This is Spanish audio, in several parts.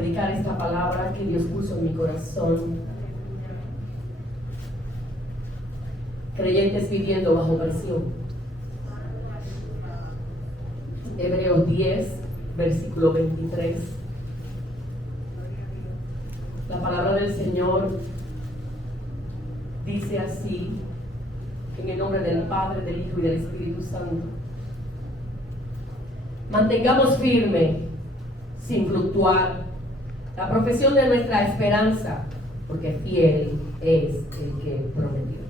predicar esta palabra que Dios puso en mi corazón. Creyentes viviendo bajo presión. Hebreos 10, versículo 23. La palabra del Señor dice así, en el nombre del Padre, del Hijo y del Espíritu Santo. Mantengamos firme, sin fluctuar, la profesión de nuestra esperanza, porque fiel es el que prometió.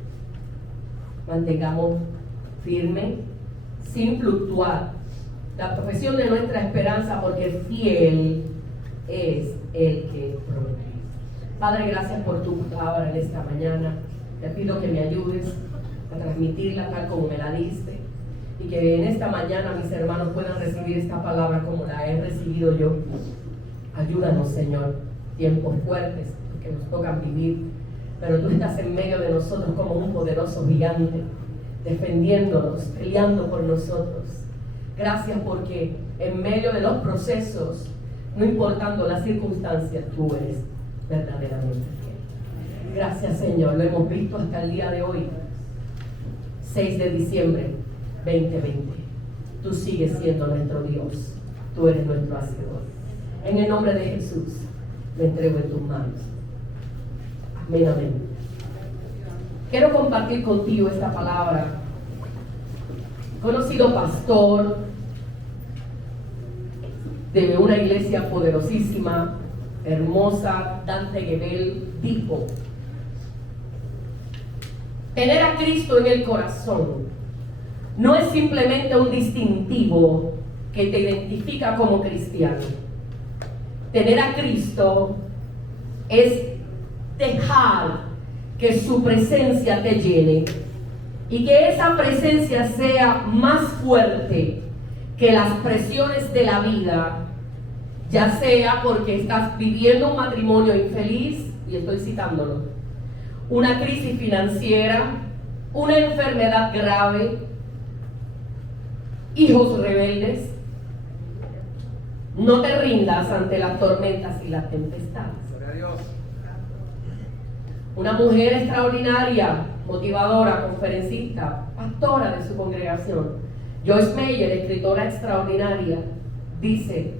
Mantengamos firme, sin fluctuar, la profesión de nuestra esperanza, porque fiel es el que prometió. Padre, gracias por tu palabra en esta mañana. Te pido que me ayudes a transmitirla tal como me la diste, y que en esta mañana mis hermanos puedan recibir esta palabra como la he recibido yo. Ayúdanos, Señor, tiempos fuertes que nos tocan vivir, pero tú estás en medio de nosotros como un poderoso gigante, defendiéndonos, peleando por nosotros. Gracias porque en medio de los procesos, no importando las circunstancias, tú eres verdaderamente fiel. Gracias, Señor, lo hemos visto hasta el día de hoy, 6 de diciembre 2020. Tú sigues siendo nuestro Dios, tú eres nuestro hacedor. En el nombre de Jesús, me entrego en tus manos. Amén, amén. Quiero compartir contigo esta palabra. Conocido pastor de una iglesia poderosísima, hermosa, Dante Gebel, dijo: tener a Cristo en el corazón no es simplemente un distintivo que te identifica como cristiano. Tener a Cristo es dejar que su presencia te llene y que esa presencia sea más fuerte que las presiones de la vida, ya sea porque estás viviendo un matrimonio infeliz, y estoy citándolo, una crisis financiera, una enfermedad grave, hijos rebeldes. No te rindas ante las tormentas y las tempestades. Una mujer extraordinaria, motivadora, conferencista, pastora de su congregación, Joyce Meyer, escritora extraordinaria, dice: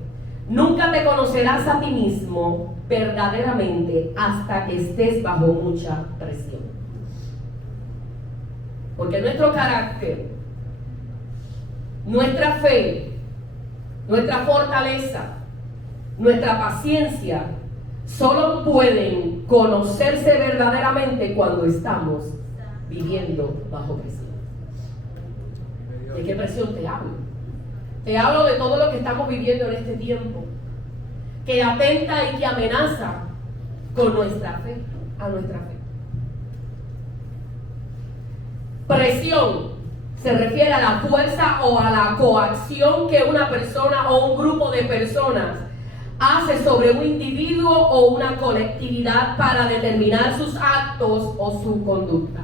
nunca te conocerás a ti mismo verdaderamente hasta que estés bajo mucha presión. Porque nuestro carácter, nuestra fe, nuestra fortaleza, nuestra paciencia, solo pueden conocerse verdaderamente cuando estamos viviendo bajo presión. ¿De qué presión te hablo? Te hablo de todo lo que estamos viviendo en este tiempo, que atenta y que amenaza con nuestra fe, a nuestra fe. Presión se refiere a la fuerza o a la coacción que una persona o un grupo de personas hace sobre un individuo o una colectividad para determinar sus actos o su conducta.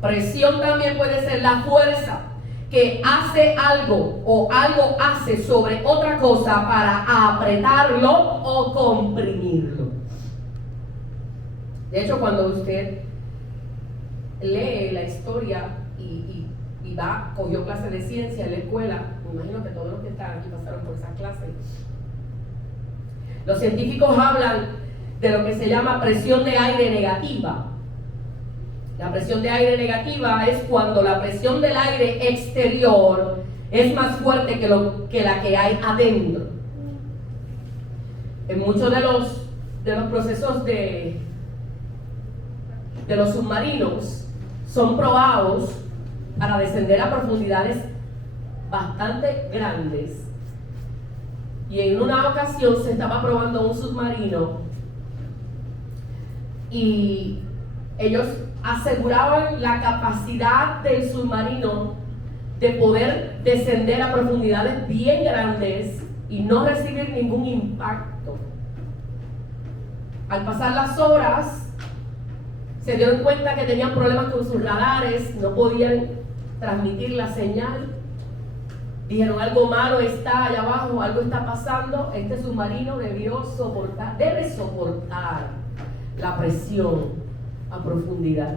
Presión también puede ser la fuerza que hace algo o algo hace sobre otra cosa para apretarlo o comprimirlo. De hecho, cuando usted lee la historia y cogió clase de ciencia en la escuela, me imagino que todos los que están aquí pasaron por esa clase. Los científicos hablan de lo que se llama presión de aire negativa. La presión de aire negativa es cuando la presión del aire exterior es más fuerte que la que hay adentro. En muchos de los procesos de los submarinos son probados para descender a profundidades bastante grandes. Y en una ocasión se estaba probando un submarino y ellos aseguraban la capacidad del submarino de poder descender a profundidades bien grandes y no recibir ningún impacto. Al pasar las horas, se dieron cuenta que tenían problemas con sus radares, no podían transmitir la señal. Dijeron, algo malo está allá abajo, algo está pasando. Este submarino debe soportar la presión a profundidad.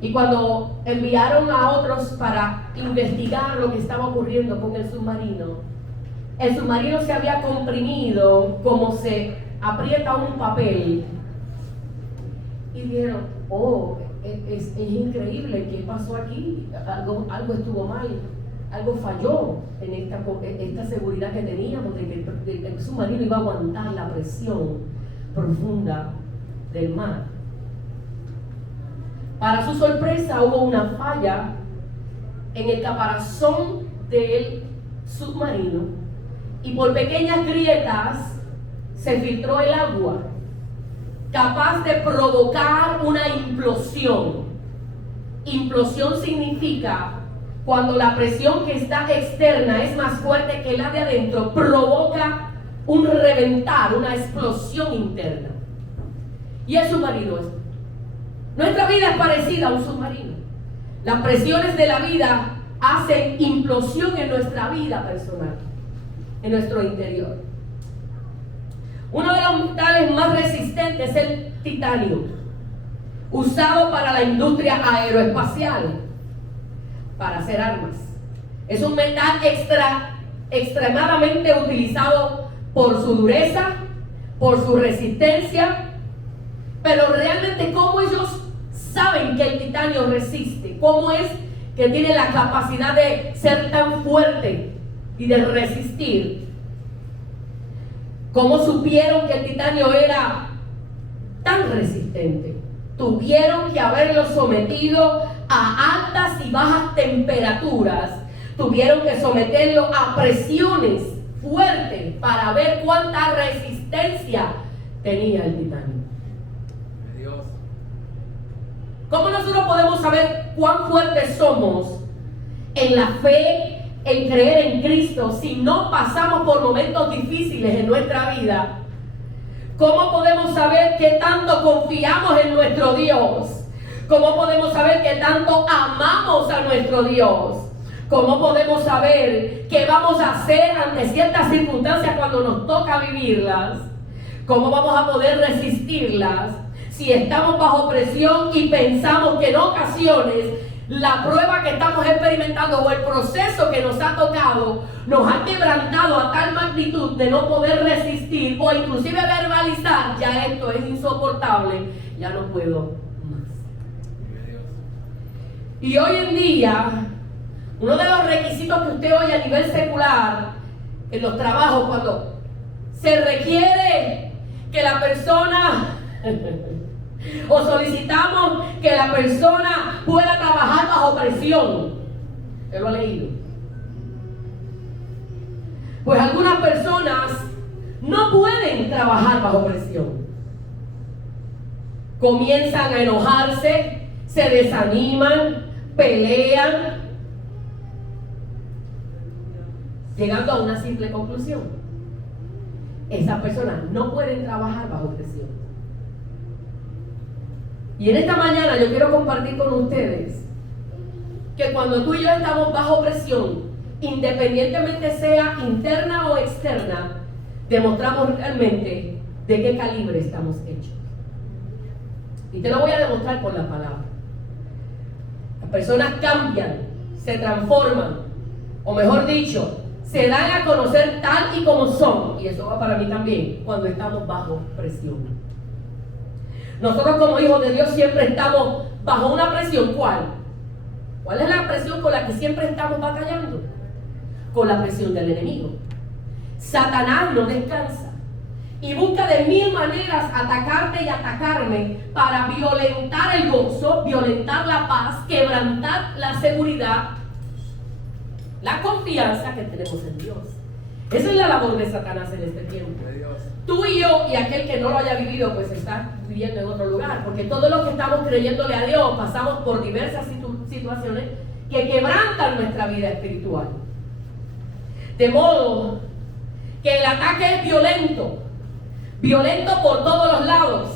Y cuando enviaron a otros para investigar lo que estaba ocurriendo con el submarino se había comprimido como se aprieta un papel. Y dijeron, es increíble, ¿qué pasó aquí? Algo estuvo mal, algo falló en esta seguridad que teníamos de que el submarino iba a aguantar la presión profunda del mar. Para su sorpresa, hubo una falla en el caparazón del submarino y por pequeñas grietas se filtró el agua, capaz de provocar una implosión. Implosión significa cuando la presión que está externa es más fuerte que la de adentro, provoca un reventar, una explosión interna. Y el submarino es. Nuestra vida es parecida a un submarino. Las presiones de la vida hacen implosión en nuestra vida personal, en nuestro interior. Uno de los metales más resistentes es el titanio, usado para la industria aeroespacial, para hacer armas. Es un metal extremadamente utilizado por su dureza, por su resistencia, pero realmente ¿cómo ellos saben que el titanio resiste? ¿Cómo es que tiene la capacidad de ser tan fuerte y de resistir? ¿Cómo supieron que el titanio era tan resistente? Tuvieron que haberlo sometido a altas y bajas temperaturas. Tuvieron que someterlo a presiones fuertes para ver cuánta resistencia tenía el titanio. ¿Cómo nosotros podemos saber cuán fuertes somos en la fe, en creer en Cristo, si no pasamos por momentos difíciles en nuestra vida? ¿Cómo podemos saber qué tanto confiamos en nuestro Dios? ¿Cómo podemos saber qué tanto amamos a nuestro Dios? ¿Cómo podemos saber qué vamos a hacer ante ciertas circunstancias cuando nos toca vivirlas? ¿Cómo vamos a poder resistirlas si estamos bajo presión y pensamos que en ocasiones la prueba que estamos experimentando o el proceso que nos ha tocado nos ha quebrantado a tal magnitud de no poder resistir o inclusive verbalizar, ya esto es insoportable, ya no puedo más? Y hoy en día, uno de los requisitos que usted oye a nivel secular en los trabajos, cuando se requiere que la persona o solicitamos que la persona pueda trabajar bajo presión. Él lo ha leído. Pues algunas personas no pueden trabajar bajo presión. Comienzan a enojarse, se desaniman, pelean, llegando a una simple conclusión: esas personas no pueden trabajar bajo presión. Y en esta mañana yo quiero compartir con ustedes que cuando tú y yo estamos bajo presión, independientemente sea interna o externa, demostramos realmente de qué calibre estamos hechos. Y te lo voy a demostrar por la palabra. Las personas cambian, se transforman, o mejor dicho, se dan a conocer tal y como son, y eso va para mí también, cuando estamos bajo presión. Nosotros como hijos de Dios siempre estamos bajo una presión. ¿Cuál? ¿Cuál es la presión con la que siempre estamos batallando? Con la presión del enemigo. Satanás no descansa y busca de mil maneras atacarte y atacarme para violentar el gozo, violentar la paz, quebrantar la seguridad, la confianza que tenemos en Dios. Esa es la labor de Satanás en este tiempo. Tú y yo, y aquel que no lo haya vivido, pues está viviendo en otro lugar, porque todos los que estamos creyéndole a Dios pasamos por diversas situaciones que quebrantan nuestra vida espiritual. De modo que el ataque es violento, violento por todos los lados.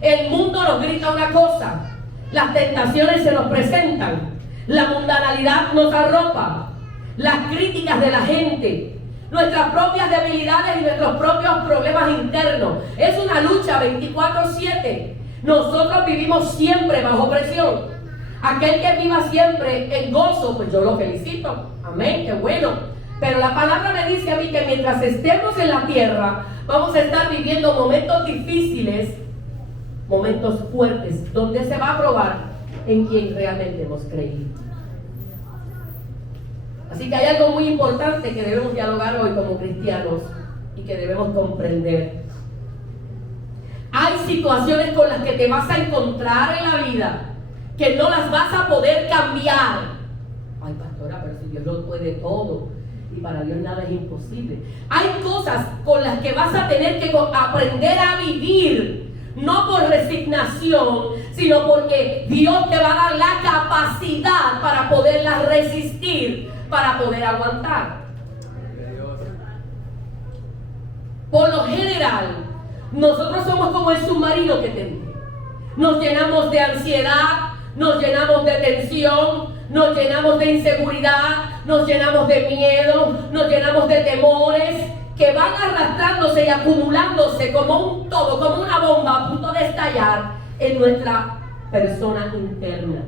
El mundo nos grita una cosa, las tentaciones se nos presentan, la mundanalidad nos arropa, las críticas de la gente, nuestras propias debilidades y nuestros propios problemas internos. Es una lucha 24/7. Nosotros vivimos siempre bajo presión. Aquel que viva siempre en gozo, pues yo lo felicito. Amén, qué bueno. Pero la palabra me dice a mí que mientras estemos en la tierra, vamos a estar viviendo momentos difíciles, momentos fuertes, donde se va a probar en quien realmente hemos creído. Así que hay algo muy importante que debemos dialogar hoy como cristianos y que debemos comprender. Hay situaciones con las que te vas a encontrar en la vida que no las vas a poder cambiar. Ay, pastora, pero si Dios lo puede todo y para Dios nada es imposible. Hay cosas con las que vas a tener que aprender a vivir, no por resignación, sino porque Dios te va a dar la capacidad para poderlas resistir, para poder aguantar. Por lo general, nosotros somos como el submarino que te dije. Nos llenamos de ansiedad, nos llenamos de tensión, nos llenamos de inseguridad, nos llenamos de miedo, nos llenamos de temores que van arrastrándose y acumulándose como un todo, como una bomba a punto de estallar en nuestra persona interna.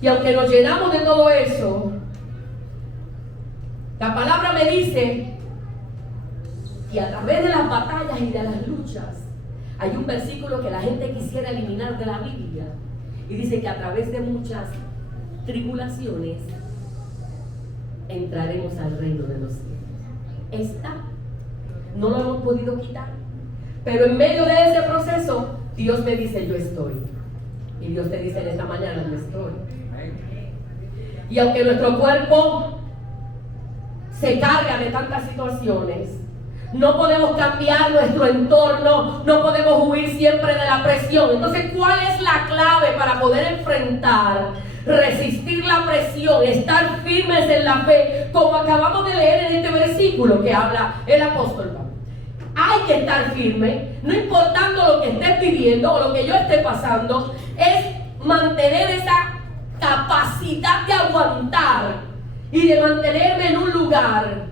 Y aunque nos llenamos de todo eso, la palabra me dice que a través de las batallas y de las luchas, hay un versículo que la gente quisiera eliminar de la Biblia, y dice que a través de muchas tribulaciones entraremos al reino de los cielos. Está, no lo hemos podido quitar, pero en medio de ese proceso Dios me dice: yo estoy. Y Dios te dice en esta mañana: yo estoy. Y aunque nuestro cuerpo se carga de tantas situaciones, no podemos cambiar nuestro entorno, no podemos huir siempre de la presión. Entonces, ¿cuál es la clave para poder enfrentar, resistir la presión, estar firmes en la fe, como acabamos de leer en este versículo que habla el apóstol Pablo? Hay que estar firme, no importando lo que estés viviendo o lo que yo esté pasando, es mantener esa capacidad de aguantar y de mantenerme en un lugar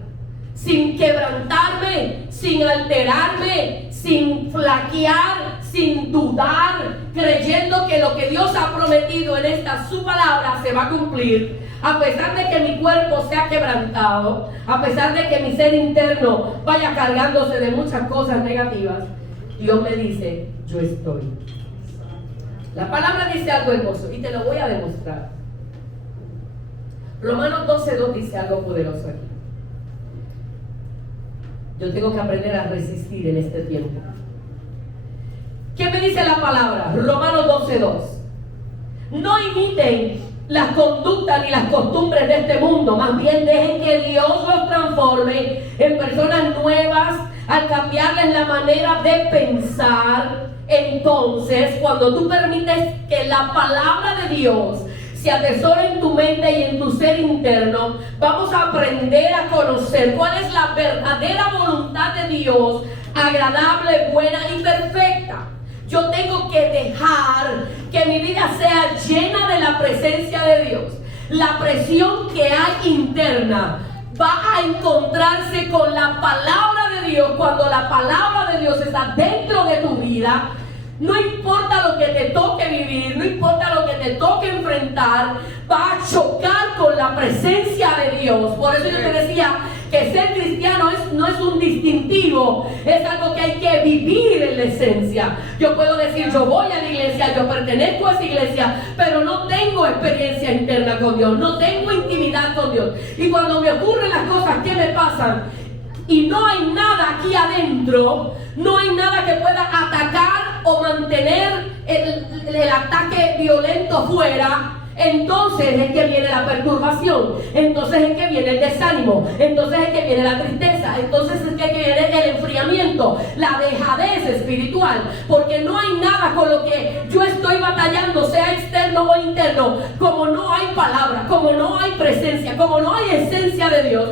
sin quebrantarme, sin alterarme, sin flaquear, sin dudar, creyendo que lo que Dios ha prometido en esta su palabra se va a cumplir. A pesar de que mi cuerpo sea quebrantado, a pesar de que mi ser interno vaya cargándose de muchas cosas negativas, Dios me dice: yo estoy. La palabra dice algo hermoso y te lo voy a demostrar. Romanos 12:2 dice algo poderoso aquí. Yo tengo que aprender a resistir en este tiempo. ¿Qué me dice la palabra? Romanos 12:2. No imiten las conductas ni las costumbres de este mundo, más bien dejen que Dios los transforme en personas nuevas al cambiarles la manera de pensar. Entonces, cuando tú permites que la palabra de Dios se atesora en tu mente y en tu ser interno, vamos a aprender a conocer cuál es la verdadera voluntad de Dios, agradable, buena y perfecta. Yo tengo que dejar que mi vida sea llena de la presencia de Dios. La presión que hay interna va a encontrarse con la palabra de Dios. Cuando la palabra de Dios está dentro de tu vida, no importa lo que te toque vivir, no importa lo que te toque enfrentar, va a chocar con la presencia de Dios. Por eso yo te decía que ser cristiano no es un distintivo, es algo que hay que vivir en la esencia. Yo puedo decir: yo voy a la iglesia, yo pertenezco a esa iglesia, pero no tengo experiencia interna con Dios, no tengo intimidad con Dios. Y cuando me ocurren las cosas que me pasan y no hay nada aquí adentro, no hay nada que pueda atacar o mantener el ataque violento fuera, entonces es que viene la perturbación, entonces es que viene el desánimo, entonces es que viene la tristeza, entonces es que viene el enfriamiento, la dejadez espiritual, porque no hay nada con lo que yo estoy batallando, sea externo o interno, como no hay palabra, como no hay presencia, como no hay esencia de Dios.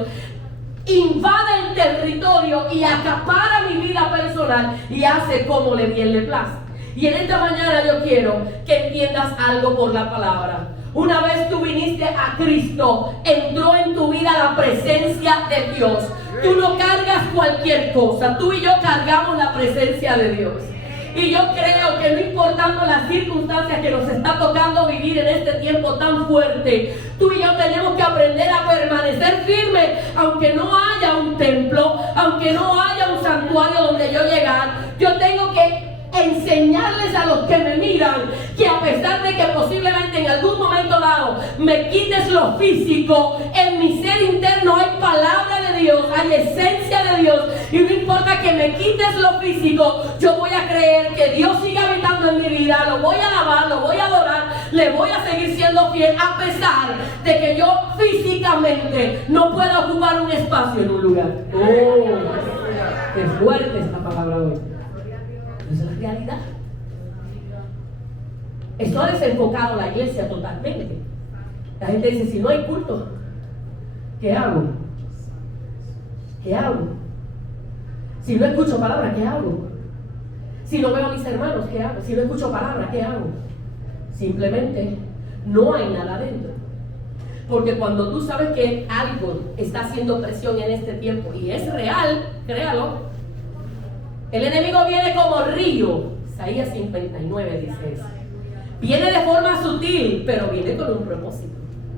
Invade el territorio y acapara mi vida personal y hace como le bien le place. Y en esta mañana yo quiero que entiendas algo por la palabra. Una vez tú viniste a Cristo, entró en tu vida la presencia de Dios. Tú no cargas cualquier cosa, tú y yo cargamos la presencia de Dios. Y yo creo que no importando las circunstancias que nos está tocando vivir en este tiempo tan fuerte, tú y yo tenemos que aprender a permanecer firmes, aunque no haya un templo, aunque no haya un santuario donde yo llegar. Yo tengo que enseñarles a los que me miran que a pesar de que posiblemente en algún momento dado me quites lo físico, en mi ser interno hay palabra de Dios, hay esencia de Dios, y no importa que me quites lo físico, yo voy a creer que Dios sigue habitando en mi vida, lo voy a alabar, lo voy a adorar, le voy a seguir siendo fiel a pesar de que yo físicamente no pueda ocupar un espacio en un lugar. ¡Oh! ¡Qué fuerte esta palabra hoy! Esa es la realidad. Esto ha desenfocado la iglesia totalmente. La gente dice, si no hay culto, ¿qué hago? ¿Qué hago? Si no escucho palabra, ¿qué hago? Si no veo a mis hermanos, ¿qué hago? Si no escucho palabra, ¿qué hago? Simplemente no hay nada dentro. Porque cuando tú sabes que algo está haciendo presión en este tiempo y es real, créalo, el enemigo viene como río. Isaías 59 dice eso. Viene de forma sutil, pero viene con un propósito: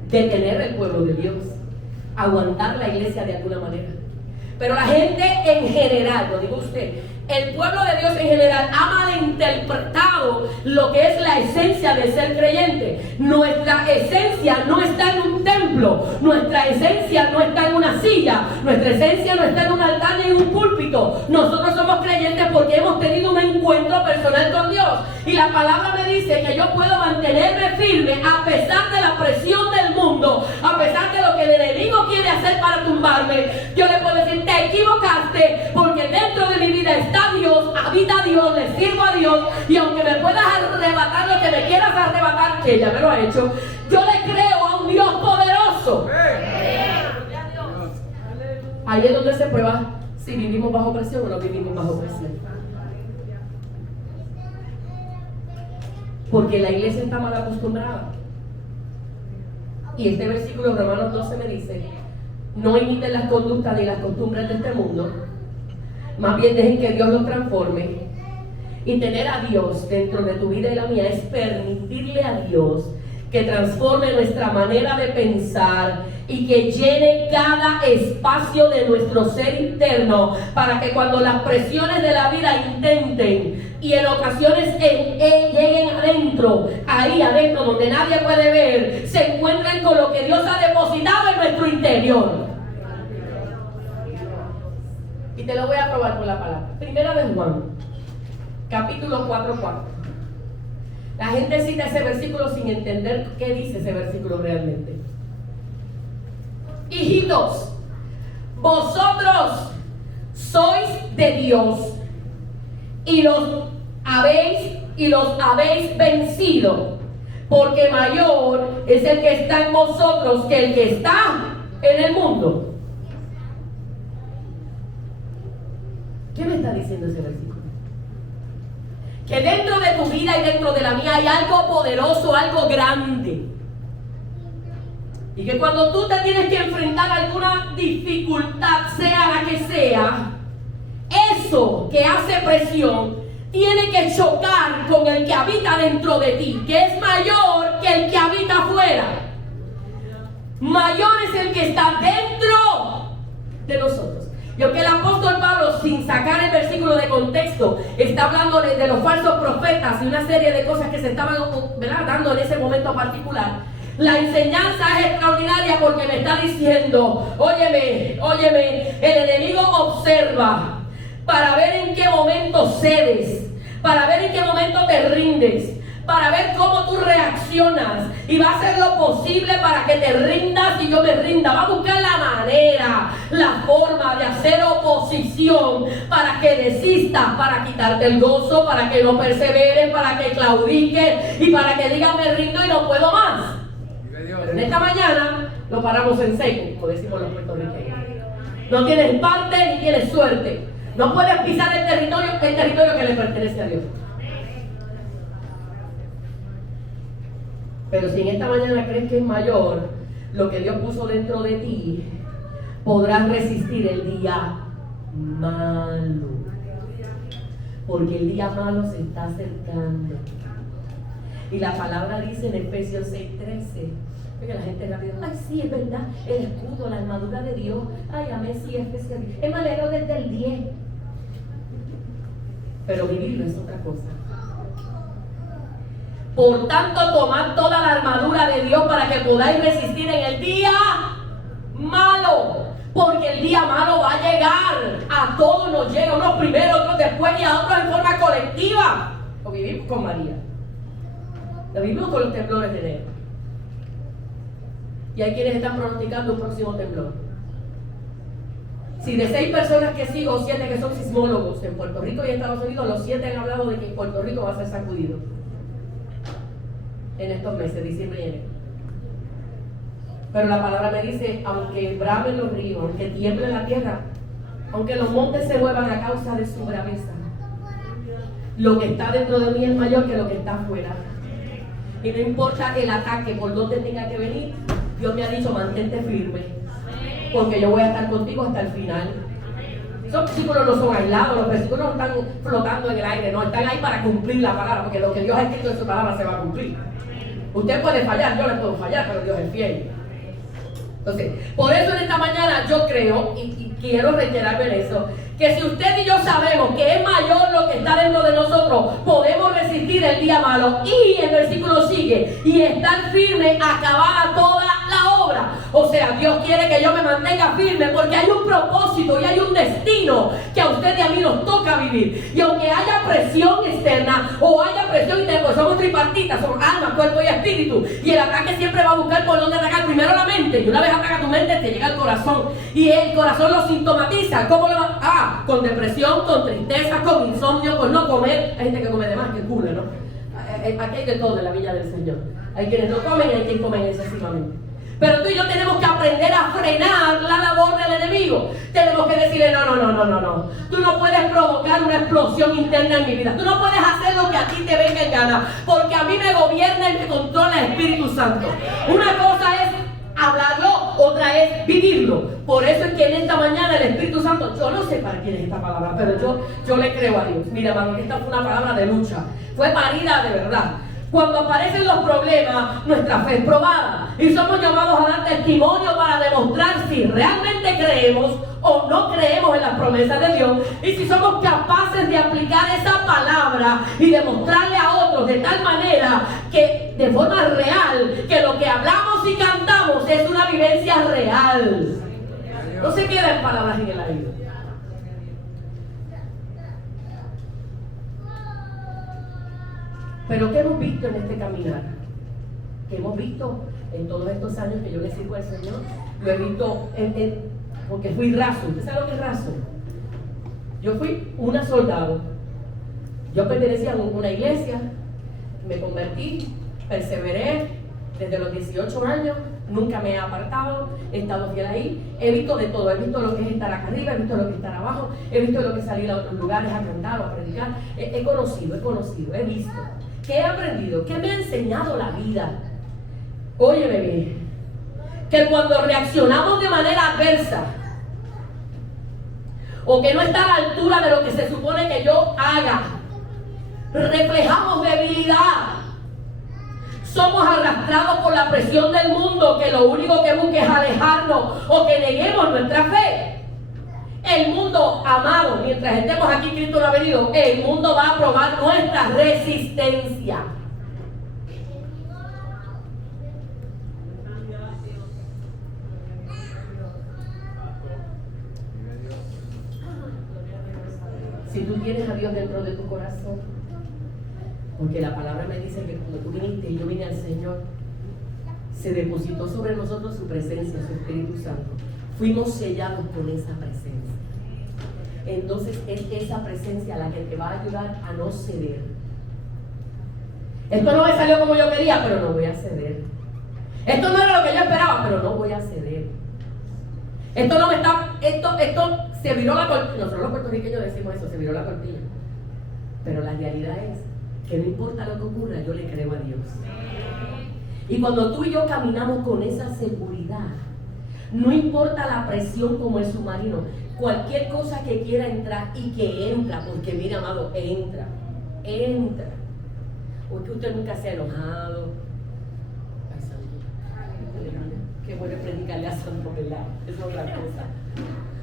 detener el pueblo de Dios, aguantar la iglesia de alguna manera. Pero la gente en general, lo digo usted, el pueblo de Dios en general ha malinterpretado lo que es la esencia de ser creyente. Nuestra esencia no está en un templo, nuestra esencia no está en una silla, nuestra esencia no está en un altar ni en un púlpito. Nosotros somos creyentes porque hemos tenido un encuentro personal con Dios. Y la palabra me dice que yo puedo mantenerme firme a pesar de la presión del mundo, a pesar de lo que el enemigo quiere hacer para tumbarme. Yo le puedo decir, te equivocaste, porque dentro de mi vida está Dios, habita Dios, le sirvo a Dios, y aunque me puedas arrebatar lo que me quieras arrebatar, que ya me lo ha hecho, yo le creo a un Dios poderoso. Ahí es donde se prueba si vivimos bajo presión o no vivimos bajo presión. Porque la iglesia está mal acostumbrada. Y este versículo, Romanos 12, me dice: no imiten las conductas ni las costumbres de este mundo, más bien dejen que Dios los transforme. Y tener a Dios dentro de tu vida y la mía es permitirle a Dios que transforme nuestra manera de pensar y que llene cada espacio de nuestro ser interno, para que cuando las presiones de la vida intenten y en ocasiones lleguen adentro, ahí adentro donde nadie puede ver, se encuentren con lo que Dios ha depositado en nuestro interior. Y te lo voy a probar con la palabra. Primera de Juan, capítulo 4:4. La gente cita ese versículo sin entender qué dice ese versículo realmente. Hijitos, vosotros sois de Dios y los habéis vencido, porque mayor es el que está en vosotros que el que está en el mundo. ¿Qué me está diciendo ese versículo? Que dentro de tu vida y dentro de la mía hay algo poderoso, algo grande. Y que cuando tú te tienes que enfrentar a alguna dificultad, sea la que sea, eso que hace presión tiene que chocar con el que habita dentro de ti, que es mayor que el que habita afuera. Mayor es el que está dentro de nosotros. Y aunque el apóstol Pablo, sin sacar el versículo de contexto, está hablando de los falsos profetas y una serie de cosas que se estaban, ¿verdad?, dando en ese momento particular, la enseñanza es extraordinaria, porque me está diciendo: óyeme, el enemigo observa para ver en qué momento cedes, para ver en qué momento te rindes, para ver cómo tú reaccionas, y va a hacer lo posible para que te rindas y yo me rinda. Va a buscar la manera, la forma de hacer oposición para que desistas, para quitarte el gozo, para que no perseveres, para que claudiques y para que digas me rindo y no puedo más. Pero en esta mañana lo paramos en seco, como decimos los puertorriqueños. No tienes parte ni tienes suerte. No puedes pisar el territorio que le pertenece a Dios. Pero si en esta mañana crees que es mayor lo que Dios puso dentro de ti, podrás resistir el día malo. Porque el día malo se está acercando. Y la palabra dice en Efesios 6:13, que la gente rápido, ay sí, es verdad, el escudo, la armadura de Dios, ay amén, sí, es malero desde el 10. Pero vivirlo es otra cosa. Por tanto, tomad toda la armadura de Dios para que podáis resistir en el día malo. Porque el día malo va a llegar. A todos nos llega, unos primero, otros después y a otros en forma colectiva. Lo vivimos con María. Lo vivimos con los temblores de enero. Y hay quienes están pronosticando un próximo temblor. Si de 6 personas que sigo, 7 que son sismólogos en Puerto Rico y Estados Unidos, los 7 han hablado de que Puerto Rico va a ser sacudido en estos meses, diciembre y enero. Pero la palabra me dice, aunque bramen los ríos, aunque tiemble la tierra, aunque los montes se muevan a causa de su braveza, lo que está dentro de mí es mayor que lo que está afuera. Y no importa el ataque por donde tenga que venir, Dios me ha dicho, mantente firme, porque yo voy a estar contigo hasta el final. Esos versículos no son aislados, los versículos no están flotando en el aire, no, están ahí para cumplir la palabra, porque lo que Dios ha escrito en su palabra se va a cumplir. Usted puede fallar, yo le puedo fallar, pero Dios es fiel. Entonces, por eso en esta mañana yo creo, y quiero reiterarme en eso, que si usted y yo sabemos que es mayor lo que está dentro de nosotros, podemos resistir el día malo. Y el versículo sigue, y estar firme, acabada toda la obra. O sea, Dios quiere que yo me mantenga firme porque hay un propósito y hay un destino que a usted y a mí nos toca vivir. Y aunque haya presión externa o haya presión interna, pues somos tripartitas, somos alma, cuerpo y espíritu. Y el ataque siempre va a buscar por dónde atacar. Primero la mente, y una vez ataca tu mente, te llega al corazón. Y el corazón lo sintomatiza. ¿Cómo lo va? Con depresión, con tristeza, con insomnio, con no comer. Hay gente que come de más que el culo, ¿no? Aquí hay de todo en la villa del Señor. Hay quienes no comen y hay quienes comen excesivamente. Pero tú y yo tenemos que aprender a frenar la labor del enemigo. Tenemos que decirle, no. Tú no puedes provocar una explosión interna en mi vida. Tú no puedes hacer lo que a ti te venga en gana. Porque a mí me gobierna y me controla el Espíritu Santo. Una cosa es hablarlo, otra es vivirlo. Por eso es que en esta mañana el Espíritu Santo, yo no sé para quién es esta palabra, pero yo le creo a Dios. Mira, hermano, que esta fue una palabra de lucha. Fue parida de verdad. Cuando aparecen los problemas, nuestra fe es probada. Y somos llamados a dar testimonio para demostrar si realmente creemos o no creemos en las promesas de Dios. Y si somos capaces de aplicar esa palabra y demostrarle a otros de tal manera que, de forma real, que lo que hablamos y cantamos es una vivencia real. No se queda en palabras en el aire. Pero ¿qué hemos visto en este caminar? ¿Qué hemos visto en todos estos años que yo le sirvo al Señor? Lo he visto porque fui raso. ¿Usted sabe lo que es raso? Yo fui una soldado. Yo pertenecía a una iglesia, me convertí, perseveré desde los 18 años, nunca me he apartado, he estado fiel ahí, he visto de todo, he visto lo que es estar acá arriba, he visto lo que es estar abajo, he visto lo que es salir a otros lugares a cantar o a predicar, he conocido, he visto. ¿Qué he aprendido? ¿Qué me ha enseñado la vida? Óyeme bien, que cuando reaccionamos de manera adversa o que no está a la altura de lo que se supone que yo haga, reflejamos debilidad. Somos arrastrados por la presión del mundo, que lo único que busca es alejarnos o que neguemos nuestra fe. El mundo, amado, mientras estemos aquí, Cristo no ha venido, el mundo va a probar nuestra resistencia. Si tú tienes a Dios dentro de tu corazón, porque la palabra me dice que cuando tú viniste y yo vine al Señor, se depositó sobre nosotros su presencia, su Espíritu Santo. Fuimos sellados con esa presencia. Entonces es esa presencia la que te va a ayudar a no ceder. Esto no me salió como yo quería, pero no voy a ceder. Esto no era lo que yo esperaba, pero no voy a ceder. Esto se viró la cortina. Nosotros los puertorriqueños decimos eso, se viró la cortina. Pero la realidad es que no importa lo que ocurra, yo le creo a Dios. Y cuando tú y yo caminamos con esa seguridad, no importa la presión como el submarino, cualquier cosa que quiera entrar y que entra, porque mire, amado, entra. Porque usted nunca se ha enojado. Ay, Santo. Qué bueno predicarle a Santo, ¿verdad? Es otra cosa.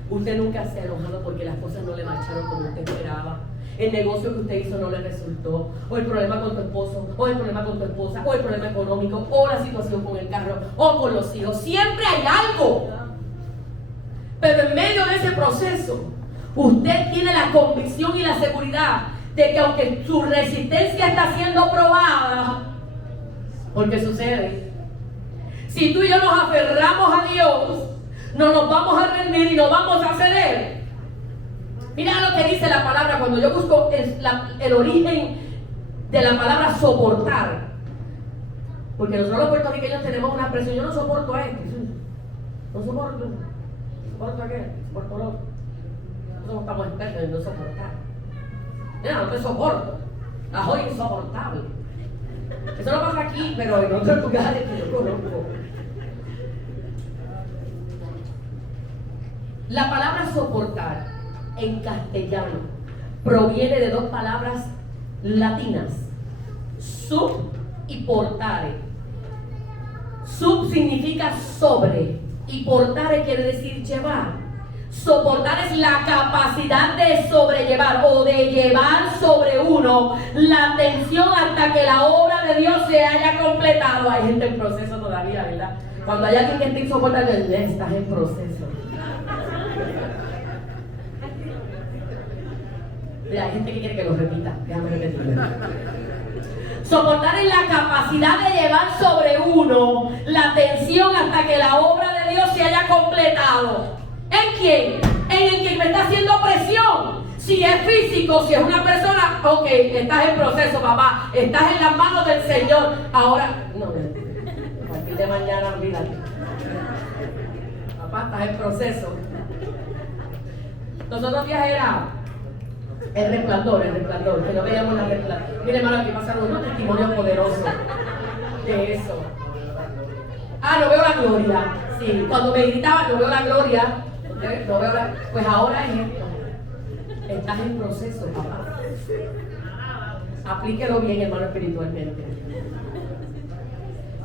Usted nunca se ha enojado porque las cosas no le marcharon como usted esperaba. El negocio que usted hizo no le resultó, o el problema con tu esposo, o el problema con tu esposa, o el problema económico, o la situación con el carro, o con los hijos. Siempre hay algo. Pero en medio de ese proceso, usted tiene la convicción y la seguridad de que aunque su resistencia está siendo probada, porque sucede, si tú y yo nos aferramos a Dios, no nos vamos a rendir y no vamos a ceder. Mira lo que dice la palabra cuando yo busco el origen de la palabra soportar. Porque nosotros los puertorriqueños tenemos una expresión: yo no soporto a este, no soporto a aquel, soporto al otro. Nosotros estamos expertos en no soportar. Mira, no te soporto, la soy insoportable. Eso no pasa aquí, pero en otros lugares que yo conozco. La palabra soportar en castellano proviene de dos palabras latinas: sub y portare. Sub significa sobre y portare quiere decir llevar. Soportar es la capacidad de sobrellevar o de llevar sobre uno la tensión hasta que la obra de Dios se haya completado. Hay gente en proceso todavía, ¿verdad? Cuando hay alguien que esté insoportable, estás en proceso. Mira, hay gente que quiere que lo repita. Déjame repetirlo. Soportar es la capacidad de llevar sobre uno la tensión hasta que la obra de Dios se haya completado. ¿En quién? En el que me está haciendo presión. Si es físico, si es una persona, ok, estás en proceso, papá. Estás en las manos del Señor. Ahora, no, a partir de mañana, olvídate. Papá, estás en proceso. Nosotros viajamos el resplandor, que no veíamos la resplandor. Mire, hermano, aquí pasaron unos testimonios poderosos de eso. No veo la gloria. Sí, cuando me gritaban, no veo la gloria. No veo la... Pues ahora es esto. Estás en proceso, papá. Aplíquelo bien, hermano, espiritualmente.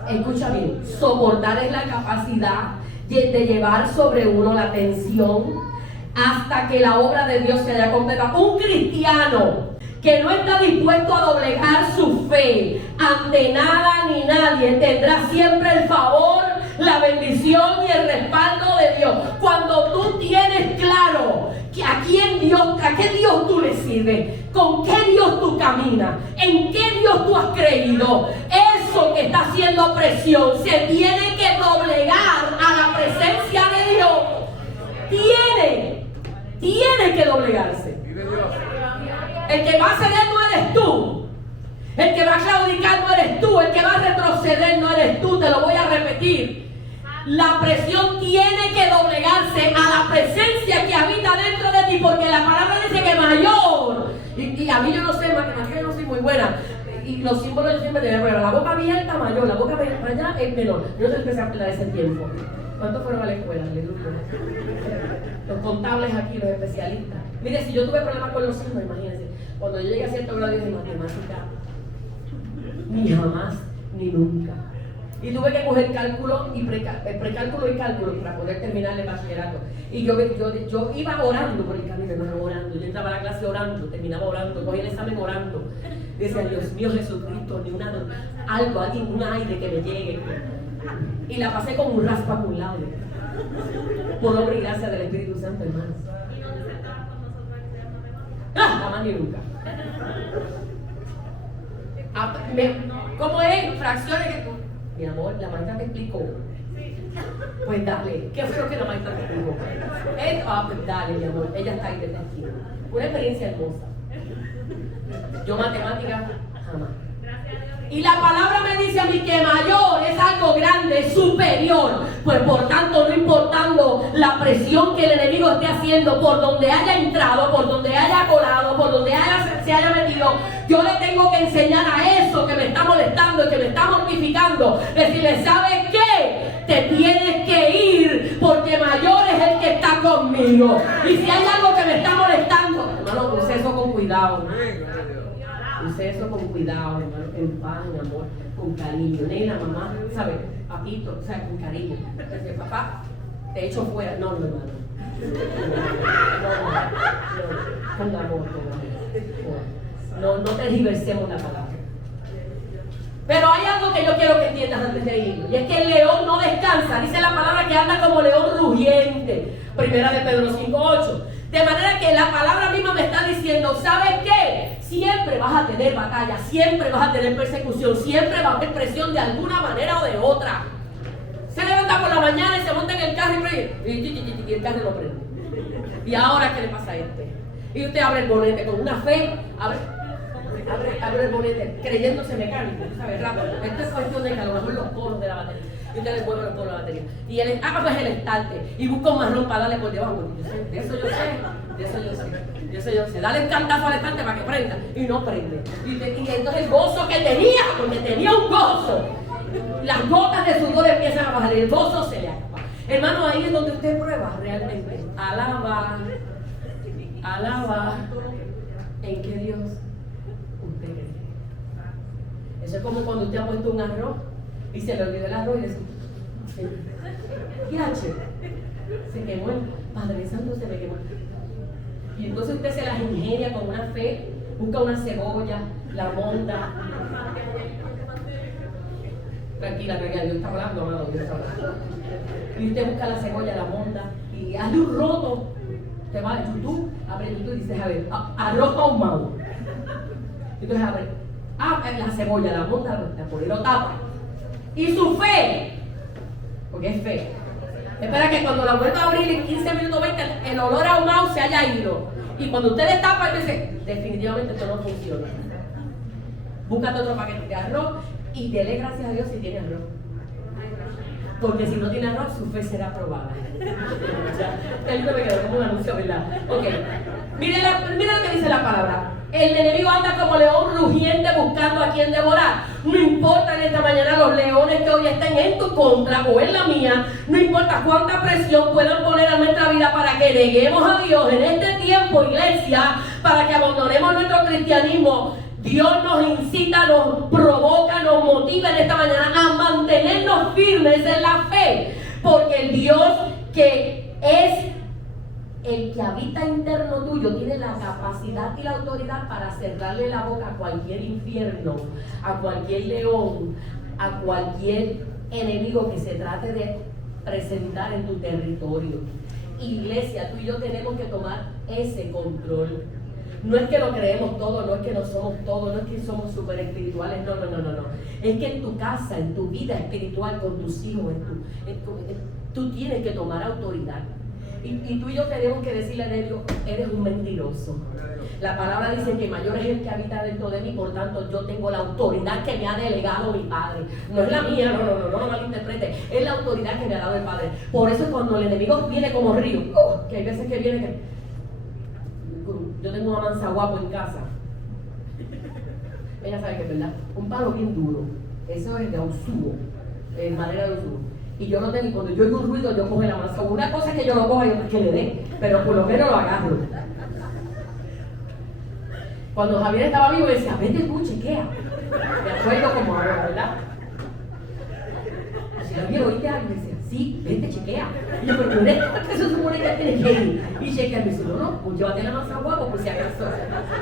Escucha bien. Soportar es la capacidad de llevar sobre uno la tensión hasta que la obra de Dios se haya completado. Un cristiano que no está dispuesto a doblegar su fe ante nada ni nadie tendrá siempre el favor, la bendición y el respaldo de Dios. Cuando tú tienes claro que a qué Dios tú le sirves, con qué Dios tú caminas, en qué Dios tú has creído, eso que está haciendo presión se tiene que doblegar a la presencia de Dios. Tiene que doblegarse. El que va a ceder no eres tú. El que va a claudicar no eres tú. El que va a retroceder no eres tú. Te lo voy a repetir. La presión tiene que doblegarse a la presencia que habita dentro de ti, porque la palabra dice que mayor. Y a mí yo no sé, matemáticas yo no soy muy buena. Y los símbolos yo siempre tenía, pero la boca abierta mayor, la boca abierta allá es menor. Yo no sé empecé a hablar de ese tiempo. ¿Cuántos fueron a la escuela? Los contables aquí, los especialistas. Mire, si yo tuve problemas con los signos, imagínense. Cuando yo llegué a cierto grado de matemática, ni jamás, ni nunca. Y tuve que coger cálculo y precálculo y cálculo para poder terminar el bachillerato. Y yo iba orando por el camino, hermano, orando. Yo entraba a la clase orando, terminaba orando, cogía el examen orando. Decía, Dios mío, Jesucristo, ni alguien, un aire que me llegue. Y la pasé con un raspa cum laude. Por obra y gracia del Espíritu Santo, hermanos. ¿Y dónde se estabas con nosotros estudiando matemáticas? Jamás ni nunca. ¿Cómo es? Fracciones que... Mi amor, la maestra te explicó. Pues dale. ¿Qué fue lo que la maestra te explicó? Pues dale, mi amor. Ella está ahí desde aquí. Una experiencia hermosa. Yo matemáticas, jamás. Y la palabra me dice a mí que mayor es algo grande, superior. Pues por tanto, no importando la presión que el enemigo esté haciendo, por donde haya entrado, por donde haya colado, por donde se haya metido, yo le tengo que enseñar a eso que me está molestando y que me está mortificando. Decirle, ¿sabes qué? Te tienes que ir porque mayor es el que está conmigo. Y si hay algo que me está molestando, hermano, use eso con cuidado. Use eso con cuidado, hermano, en paz, en amor, con cariño. Nena, mamá, ¿sabes? Papito, o sea, con cariño. Dice, papá, te echo fuera. No, hermano. No, con amor, no tergiversemos la palabra. Pero hay algo que yo quiero que entiendas antes de ir, y es que el león no descansa. Dice la palabra que anda como león rugiente. Primera de Pedro 5:8. De manera que la palabra misma me está diciendo, ¿sabes qué? Siempre vas a tener batalla, siempre vas a tener persecución, siempre va a haber presión de alguna manera o de otra. Se levanta por la mañana y se monta en el carro y el carro no prende. ¿Y ahora qué le pasa a este? Y usted abre el bonete con una fe, abre el bonete creyéndose mecánico, ¿sabes? Rápido. Esto es cuestión de que a lo mejor los polos de la batería. Y usted le mueve los polos de la batería. Y él pues el estarte. Y busca un marrón para darle por debajo. De eso yo sé. Dale un cantazo al estante para que prenda. Y no prende. Y entonces el gozo que tenía, porque tenía un gozo, las gotas de sudor empiezan a bajar y el gozo se le acaba. Hermano, ahí es donde usted prueba realmente. Alaba en que Dios usted cree. Eso es como cuando usted ha puesto un arroz y se le olvidó el arroz y dice, se quemó el Padre Santo, se me quemó. Y entonces usted se las ingenia con una fe, busca una cebolla, la monta. Tranquila, Dios está hablando, amado, Dios está hablando. Y usted busca la cebolla, la monta y hazle un roto. Te va a YouTube, abre YouTube y dices, a ver, arroz ahumado. Entonces abre, la cebolla, la monta, y lo tapa. Y su fe, porque es fe, espera que cuando la vuelva a abrir en 15 minutos 20, el olor ahumado se haya ido. Y cuando usted destapa, dice, definitivamente esto no funciona. Búscate otro paquete de arroz y dele gracias a Dios si tiene arroz. Porque si no tiene arroz, su fe será probada. El me quedó como un anuncio, ¿verdad? Ok. Mire lo que dice la palabra. El enemigo anda como león rugiente buscando a quien devorar. No importa en esta mañana los leones que hoy estén en tu contra o en la mía. No importa cuánta presión puedan poner a nuestra vida para que neguemos a Dios en este tiempo, iglesia, para que abandonemos nuestro cristianismo. Dios nos incita, nos provoca, nos motiva en esta mañana a mantenernos firmes en la fe. Porque el Dios que es el que habita interno tuyo tiene la capacidad y la autoridad para cerrarle la boca a cualquier infierno, a cualquier león, a cualquier enemigo que se trate de presentar en tu territorio. Iglesia, tú y yo tenemos que tomar ese control. No es que lo creemos todo, no es que no somos todo, no es que somos súper espirituales, no. Es que en tu casa, en tu vida espiritual, con tus hijos, tú tienes que tomar autoridad. Y tú y yo tenemos que decirle a Dios, eres un mentiroso. La palabra dice que mayor es el que habita dentro de mí, por tanto yo tengo la autoridad que me ha delegado mi Padre. No es la mía, no lo malinterprete, es la autoridad que me ha dado el Padre. Por eso es cuando el enemigo viene como río, que hay veces que viene que... Yo tengo una mansa guapo en casa. Ella sabe que es verdad. Un palo bien duro. Eso es de usugo, en madera de usugo. Y yo no tengo, y cuando yo oigo un ruido, yo cojo la mansa. Una cosa es que yo lo cojo y otra es que le dé, pero por lo menos lo agarro. Cuando Javier estaba vivo, decía, vete tú, chequea. Me acuerdo como ahora, ¿verdad? Si Javier oíste algo, decía, sí, vete, chequea. Y yo, pero ¿qué se supone que tienes que ir? Y chequea, me dice, no, pues llévate la mansa guapo, por si acaso.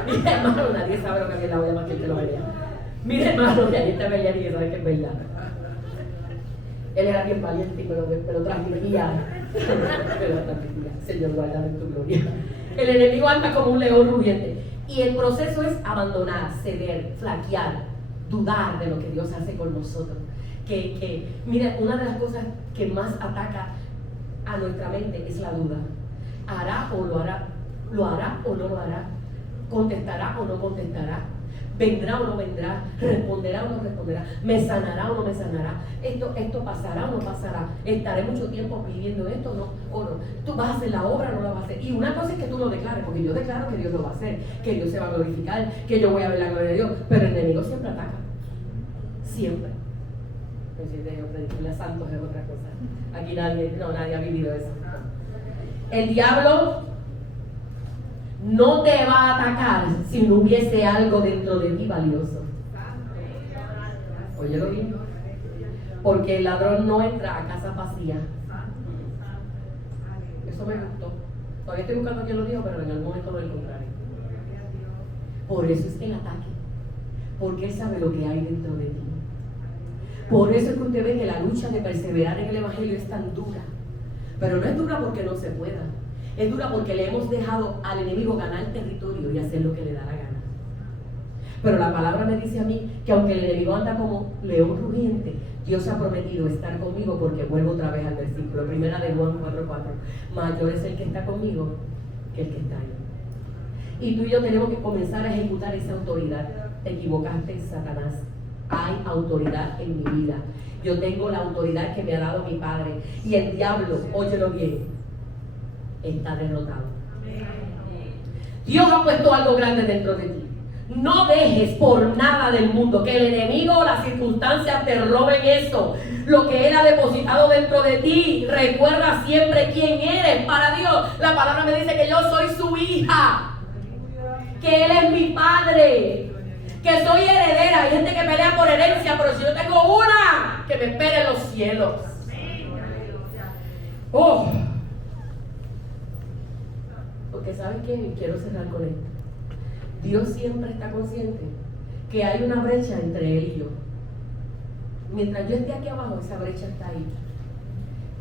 Mira, hermano, nadie sabe lo que había en la olla más que te lo veía. Mira, hermano, que ahí está Belial y que sabe que es verdad. Él era bien valiente y me lo transmitía. Señor, guárdame en tu gloria. El enemigo anda como un león rugiente. Y el proceso es abandonar, ceder, flaquear, dudar de lo que Dios hace con nosotros. Mira, una de las cosas que más ataca a nuestra mente es la duda. ¿Hará o lo hará? ¿Lo hará o no lo hará? ¿Contestará o no contestará? vendrá o no vendrá, responderá o no responderá, me sanará o no me sanará, esto pasará o no pasará, estaré mucho tiempo pidiendo esto o no, tú vas a hacer la obra o no la vas a hacer. Y una cosa es que tú lo declares, porque yo declaro que Dios lo va a hacer, que Dios se va a glorificar, que yo voy a ver la gloria de Dios, pero el enemigo siempre ataca, siempre. Predicarle a santos es otra cosa. Aquí nadie ha vivido eso. El diablo no te va a atacar si no hubiese algo dentro de ti valioso. Óyelo bien. Porque el ladrón no entra a casa vacía. Eso me gustó. Todavía estoy buscando quién lo dijo, pero en algún momento lo encontraré. Por eso es el ataque. Porque él sabe lo que hay dentro de ti. Por eso es que usted ve que la lucha de perseverar en el Evangelio es tan dura. Pero no es dura porque no se pueda. Es dura porque le hemos dejado al enemigo ganar territorio y hacer lo que le da la gana. Pero la palabra me dice a mí que aunque el enemigo anda como león rugiente, Dios ha prometido estar conmigo, porque vuelvo otra vez al versículo, primera de Juan 4:4. Mayor es el que está conmigo que el que está ahí. Y tú y yo tenemos que comenzar a ejecutar esa autoridad. Te equivocaste, Satanás. Hay autoridad en mi vida. Yo tengo la autoridad que me ha dado mi Padre. Y el diablo, óyelo bien, está derrotado. Dios ha puesto algo grande dentro de ti. No dejes por nada del mundo que el enemigo o las circunstancias te roben eso. Lo que Él ha depositado dentro de ti. Recuerda siempre quién eres para Dios. La palabra me dice que yo soy su hija, que Él es mi Padre, que soy heredera. Hay gente que pelea por herencia, pero si yo tengo una que me espere en los cielos. Oh. Porque ¿sabes qué? Quiero cerrar con esto. Dios siempre está consciente que hay una brecha entre Él y yo. Mientras yo esté aquí abajo, esa brecha está ahí.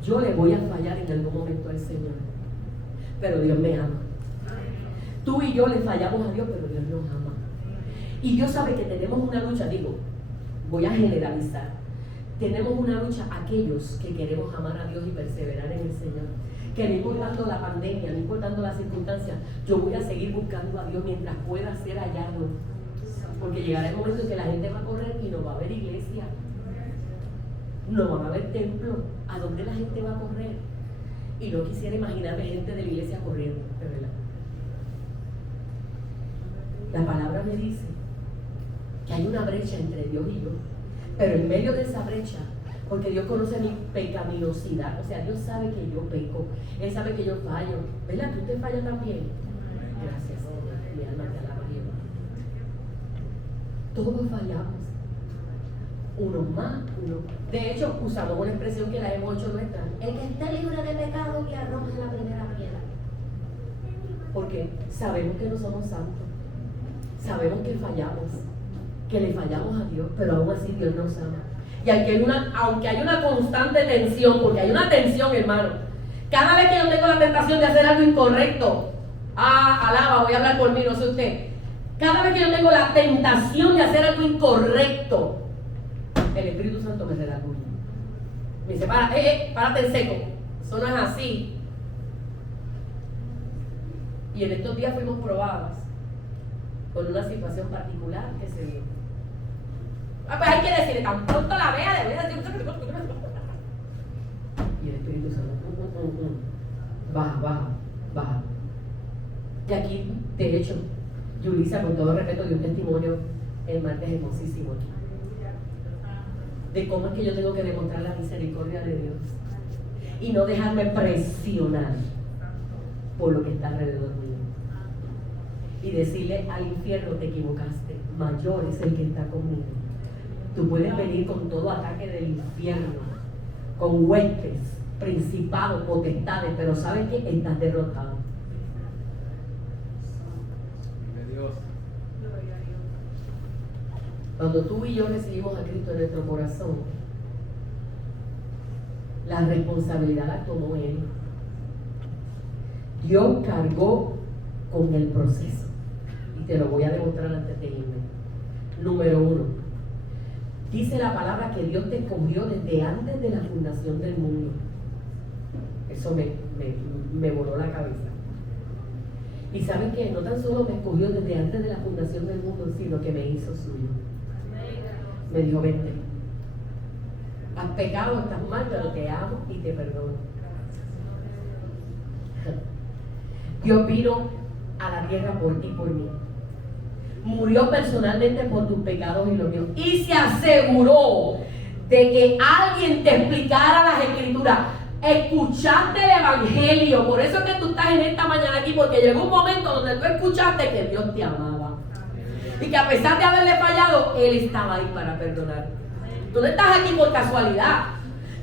Yo le voy a fallar en algún momento al Señor, pero Dios me ama. Tú y yo le fallamos a Dios, pero Dios nos ama. Y Dios sabe que tenemos una lucha, voy a generalizar. Tenemos una lucha aquellos que queremos amar a Dios y perseverar en el Señor. Que no importando la pandemia, no importando las circunstancias, yo voy a seguir buscando a Dios mientras pueda ser hallado. Porque llegará el momento en que la gente va a correr y no va a haber iglesia. No va a haber templo. ¿A dónde la gente va a correr? Y no quisiera imaginarme gente de la iglesia corriendo, de verdad. La palabra me dice que hay una brecha entre Dios y yo, pero en medio de esa brecha, porque Dios conoce mi pecaminosidad, o sea, Dios sabe que yo peco, Él sabe que yo fallo, ¿verdad? Que usted falla también. Gracias, Señor, mi alma te alaba, Jehová. Todos fallamos, uno más, uno. De hecho, usamos una expresión que la hemos hecho nuestra: el que esté libre de pecado, que arroje la primera piedra. Porque sabemos que no somos santos, sabemos que fallamos, que le fallamos a Dios, pero aún así Dios nos ama. Y aunque hay una constante tensión, porque hay una tensión, hermano, cada vez que yo tengo la tentación de hacer algo incorrecto, alaba, voy a hablar por mí, no sé usted, cada vez que yo tengo la tentación de hacer algo incorrecto, el Espíritu Santo me redarguye. Me dice, párate en seco, eso no es así. Y en estos días fuimos probadas con una situación particular que se dio. Pues hay que decirle, tan pronto la vea, debería decir. Y el Espíritu Santo, baja. Y aquí, de hecho, Yulisa, con todo respeto, dio un testimonio el martes hermosísimo aquí, de cómo es que yo tengo que demostrar la misericordia de Dios y no dejarme presionar por lo que está alrededor mío. Y decirle al infierno, te equivocaste, mayor es el que está conmigo. Tú puedes venir con todo ataque del infierno, con huestes, principados, potestades, pero ¿sabes qué? Estás derrotado. Cuando tú y yo recibimos a Cristo en nuestro corazón, la responsabilidad la tomó Él. Dios cargó con el proceso. Y te lo voy a demostrar antes de irme. Número 1. Dice la palabra que Dios te escogió desde antes de la fundación del mundo. Eso me voló la cabeza. Y saben que no tan solo me escogió desde antes de la fundación del mundo, sino que me hizo suyo. Me dijo, vente. Has pecado, estás mal, pero te amo y te perdono. Dios vino a la tierra por ti y por mí. Murió personalmente por tus pecados y los míos. Y se aseguró de que alguien te explicara las escrituras. Escuchaste el evangelio. Por eso es que tú estás en esta mañana aquí, porque llegó un momento donde tú escuchaste que Dios te amaba. Y que a pesar de haberle fallado, Él estaba ahí para perdonar. Tú no estás aquí por casualidad.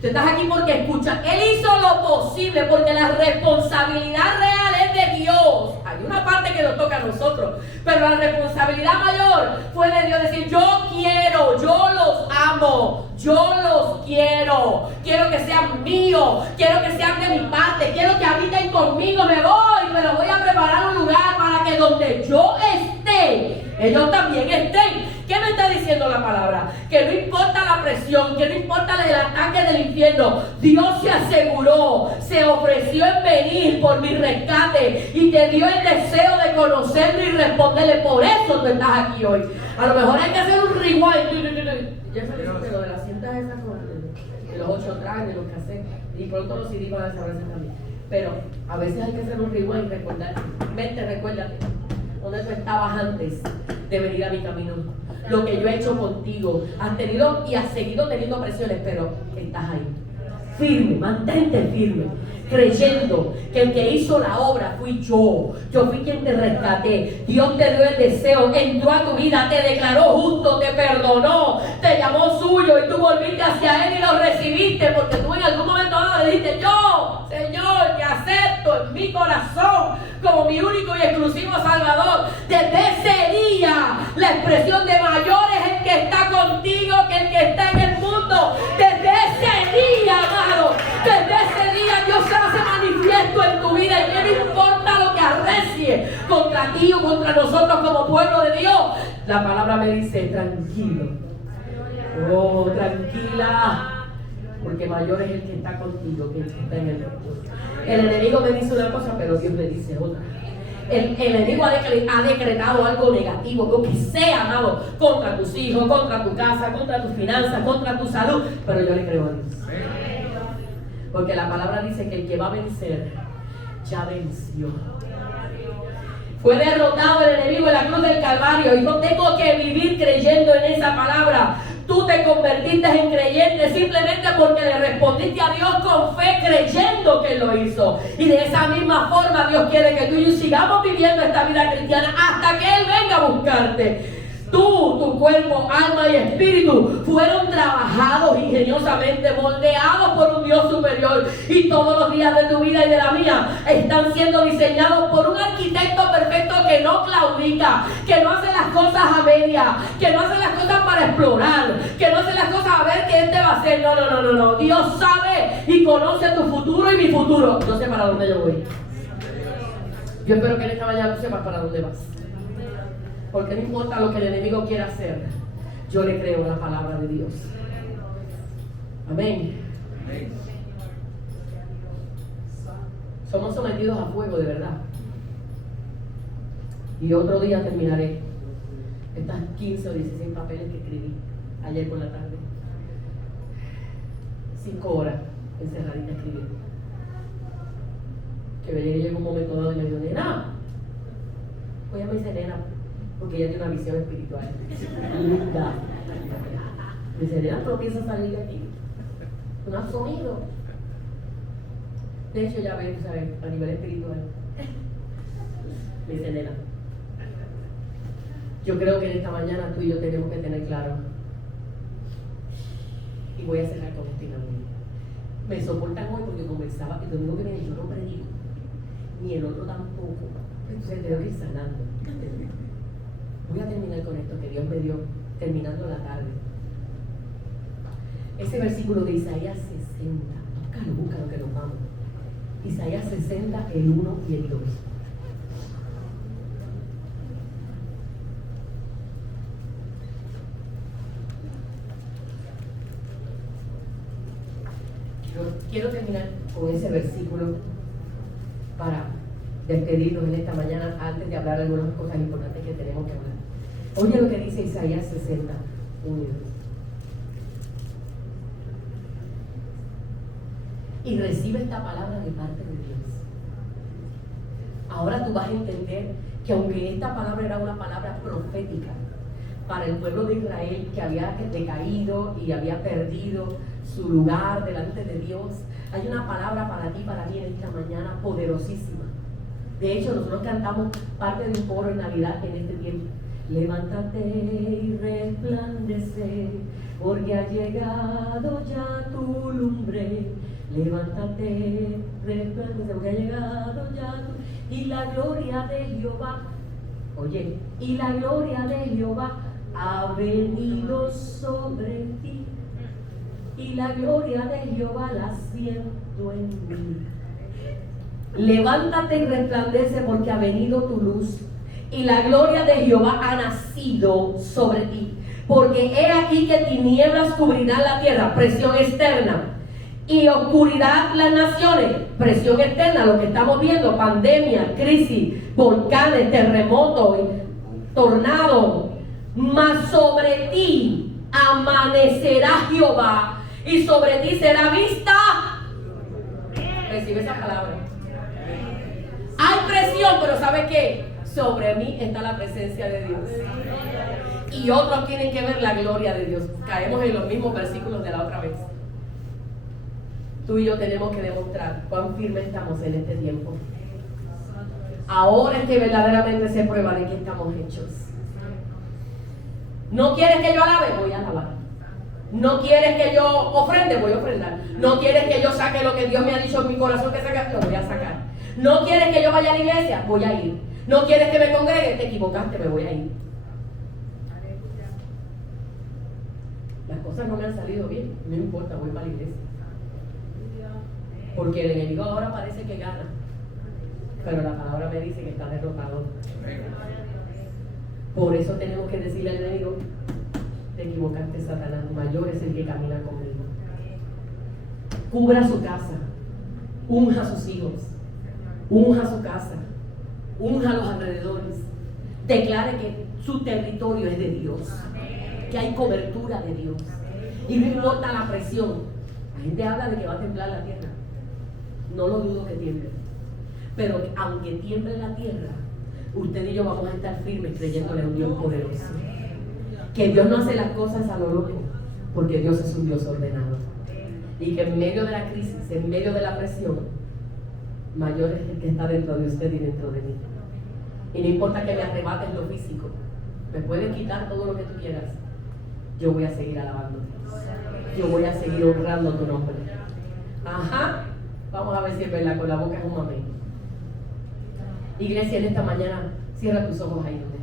Tú estás aquí porque escuchas. Él hizo lo posible, porque la responsabilidad real es de Dios. Hay una parte que nos toca a nosotros, pero la responsabilidad mayor fue de Dios. Decir, yo quiero, yo los amo, yo los quiero que sean míos, quiero que sean de mi parte, quiero que habiten conmigo. Me voy, pero voy a preparar un lugar para que donde yo esté, ellos también estén. ¿Qué me está diciendo la palabra? Que no importa la presión, que no importa el ataque del infierno, Dios se aseguró, se ofreció en venir por mi rescate y te dio el deseo de conocerlo y responderle. Por eso tú estás aquí hoy. A lo mejor hay que hacer un rewind. Ya se dice lo de las cintas esas de los 8 tracks, de los cassettes, y pronto los CD van a saberse también. Pero a veces hay que hacer un rewind, recordar. Vente, recuérdate dónde tú estabas antes de venir a mi camino. Lo que yo he hecho contigo. Has tenido y has seguido teniendo presiones, pero estás ahí. Firme, mantente firme. Creyendo que el que hizo la obra fui yo. Yo fui quien te rescaté. Dios te dio el deseo, entró a tu vida, te declaró justo, te perdonó, te llamó suyo y tú volviste hacia Él y lo recibiste, porque tú en algún momento dado le dijiste, yo, Señor, te acepto en mi corazón como mi único y exclusivo Salvador. Desde ese día, la expresión de mayor es el que está contigo que el que está en el mundo. Desde ese día, amado, desde ese día Dios se hace manifiesto en tu vida y no importa lo que arrecie contra ti o contra nosotros como pueblo de Dios. La palabra me dice, tranquilo. Oh, tranquila, porque mayor es el que está contigo que el que está en el mundo. El enemigo me dice una cosa, pero Dios me dice otra. El enemigo ha decretado algo negativo, lo que sea, amado, contra tus hijos, contra tu casa, contra tus finanzas, contra tu salud, pero yo le creo a Dios. Porque la palabra dice que el que va a vencer, ya venció. Fue derrotado el enemigo en la cruz del Calvario y yo tengo que vivir creyendo en esa palabra. Tú te convertiste en creyente simplemente porque le respondiste a Dios con fe, creyendo que Él lo hizo. Y de esa misma forma Dios quiere que tú y yo sigamos viviendo esta vida cristiana hasta que Él venga a buscarte. Tú, tu cuerpo, alma y espíritu fueron trabajados ingeniosamente, moldeados por un Dios superior. Y todos los días de tu vida y de la mía están siendo diseñados por un arquitecto perfecto que no claudica, que no hace las cosas a media, que no hace las cosas para explorar, que no hace las cosas a ver qué este va a hacer. No. Dios sabe y conoce tu futuro y mi futuro. Yo sé para dónde yo voy. Yo espero que en esta mañana tú sepas para dónde vas. Porque no importa lo que el enemigo quiera hacer, yo le creo la palabra de Dios. Amén. Somos sometidos a fuego de verdad. Y otro día terminaré estas 15 o 16 papeles que escribí ayer por la tarde. 5 horas encerradita escribiendo. Que me llegue un momento dado y me digo, nena, voy a mi nena, porque ella tiene una visión espiritual linda. Me dice, nena, ¿tú no piensas salir de aquí? ¿Tú no has comido? De hecho, ya ves, ¿sabes? A nivel espiritual. Me dice, nena, yo creo que en esta mañana tú y yo tenemos que tener claro. Y voy a cerrar con este camino. Me soportan hoy porque conversaba, el domingo que viene yo no predico, ni el otro tampoco. Entonces tengo que ir sanando. Voy a terminar con esto que Dios me dio, terminando la tarde. Ese versículo de Isaías 60. Búscalo que nos vamos. Isaías 60, el 1 y el 2. Quiero terminar con ese versículo para despedirnos en esta mañana antes de hablar de algunas cosas importantes que tenemos que hablar. Oye lo que dice Isaías 60. Y recibe esta palabra de parte de Dios. Ahora tú vas a entender que aunque esta palabra era una palabra profética para el pueblo de Israel que había decaído y había perdido su lugar delante de Dios, hay una palabra para ti, para mí en esta mañana poderosísima. De hecho, nosotros cantamos parte de un coro en Navidad en este tiempo. Levántate y resplandece, porque ha llegado ya tu lumbre. Levántate, resplandece, porque ha llegado ya tu... Y la gloria de Jehová, oye, y la gloria de Jehová ha venido sobre ti. Y la gloria de Jehová la siento en mí. Levántate y resplandece, porque ha venido tu luz. Y la gloria de Jehová ha nacido sobre ti. Porque he aquí que tinieblas cubrirán la tierra, presión externa, y oscuridad las naciones, presión externa, lo que estamos viendo, pandemia, crisis, volcanes, terremotos, tornados. Mas sobre ti amanecerá Jehová, y sobre ti será vista. Recibe esa palabra. Hay presión, pero ¿sabe qué? Sobre mí está la presencia de Dios. Y otros tienen que ver la gloria de Dios. Caemos en los mismos versículos de la otra vez. Tú y yo tenemos que demostrar cuán firmes estamos en este tiempo. Ahora es que verdaderamente se prueba de qué estamos hechos. ¿No quieres que yo alabe? Voy a alabar. ¿No quieres que yo ofrende? Voy a ofrendar. ¿No quieres que yo saque lo que Dios me ha dicho en mi corazón que saque? Lo voy a sacar. ¿No quieres que yo vaya a la iglesia? Voy a ir. ¿No quieres que me congregue? Te equivocaste, me voy a ir. Las cosas no me han salido bien, no importa, voy para la iglesia. Porque el enemigo ahora parece que gana, pero la palabra me dice que está derrotado. Por eso tenemos que decirle al enemigo: te equivocaste, Satanás, mayor es el que camina conmigo. Cubra su casa, unja a sus hijos, unja su casa, unja a los alrededores, declare que su territorio es de Dios, que hay cobertura de Dios, y no importa la presión. La gente habla de que va a temblar la tierra, no lo dudo que tiemble, pero aunque tiemble la tierra, usted y yo vamos a estar firmes creyéndole a un Dios poderoso, que Dios no hace las cosas a lo loco, porque Dios es un Dios ordenado, y que en medio de la crisis, en medio de la presión, mayor es el que está dentro de usted y dentro de mí. Y no importa que me arrebates lo físico, me puedes quitar todo lo que tú quieras, yo voy a seguir alabándote, yo voy a seguir honrando tu nombre. Ajá, vamos a ver si es verdad, con la boca es un amén. Iglesia, en esta mañana, cierra tus ojos ahí donde